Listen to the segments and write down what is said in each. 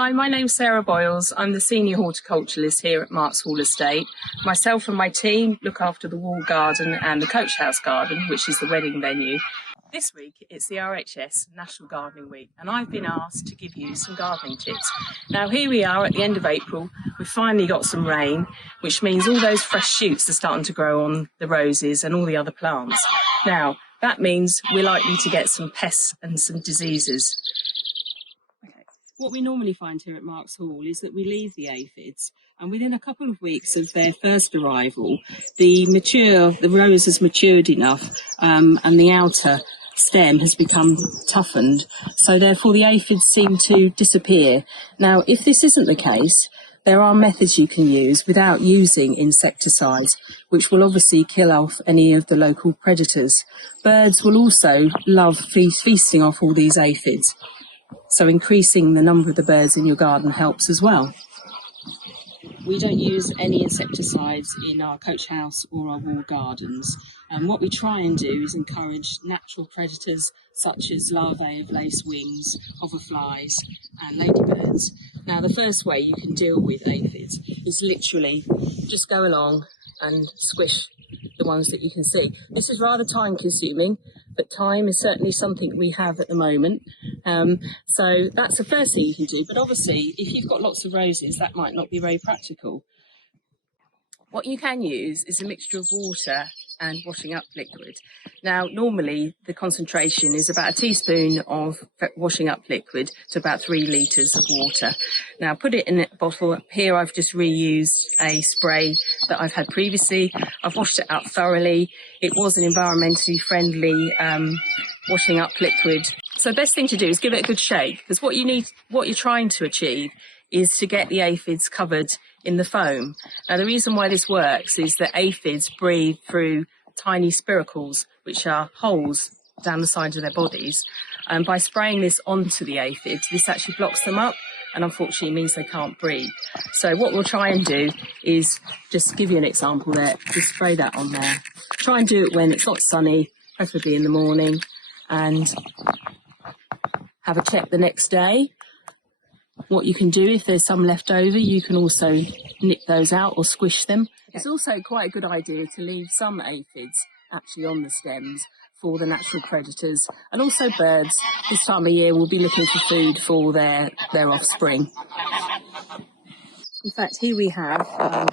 Hi, my name's Sara Boyles. I'm the senior horticulturist here at Markshall estate. Myself and my team look after the wall garden and the coach house garden, which is the wedding venue. This week it's the RHS National Gardening Week, and I've been asked to give you some gardening tips. Now here we are at the end of April. We've finally got some rain, which means all those fresh shoots are starting to grow on the roses and all the other plants. Now that means we're likely to get some pests and some diseases. What we normally find here at Markshall is that we leave the aphids, and within a couple of weeks of their first arrival, the rose has matured enough and the outer stem has become toughened, so therefore the aphids seem to disappear. Now, if this isn't the case, there are methods you can use without using insecticides, which will obviously kill off any of the local predators. Birds will also love feasting off all these aphids. So increasing the number of the birds in your garden helps as well. We don't use any insecticides in our coach house or our wall gardens. And what we try and do is encourage natural predators such as larvae of lacewings, hoverflies and ladybirds. Now the first way you can deal with aphids is literally just go along and squish the ones that you can see. This is rather time consuming, but time is certainly something we have at the moment. So that's the first thing you can do. But obviously, if you've got lots of roses, that might not be very practical. What you can use is a mixture of water and washing up liquid. Now, normally the concentration is about a teaspoon of washing up liquid to about 3 litres of water. Now, put it in a bottle. Here I've just reused a spray that I've had previously. I've washed it up thoroughly. It was an environmentally friendly washing up liquid. So the best thing to do is give it a good shake, because what you're trying to achieve is to get the aphids covered in the foam. Now, the reason why this works is that aphids breathe through tiny spiracles, which are holes down the sides of their bodies. And by spraying this onto the aphids, this actually blocks them up and unfortunately means they can't breathe. So what we'll try and do is just give you an example there. Just spray that on there. Try and do it when it's not sunny, preferably in the morning, and have a check the next day. What you can do, if there's some left over, you can also nip those out or squish them. It's also quite a good idea to leave some aphids actually on the stems for the natural predators, and also birds this time of year will be looking for food for their offspring. In fact, here we have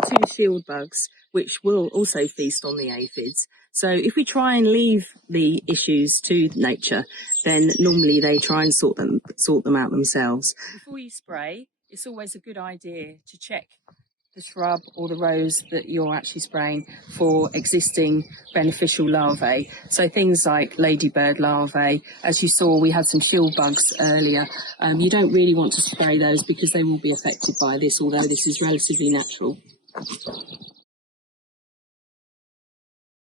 2 shield bugs which will also feast on the aphids. So if we try and leave the issues to nature, then normally they try and sort them out themselves. Before you spray, it's always a good idea to check the shrub or the rose that you're actually spraying for existing beneficial larvae. So things like ladybird larvae. As you saw, we had some shield bugs earlier. You don't really want to spray those because they will be affected by this, although this is relatively natural.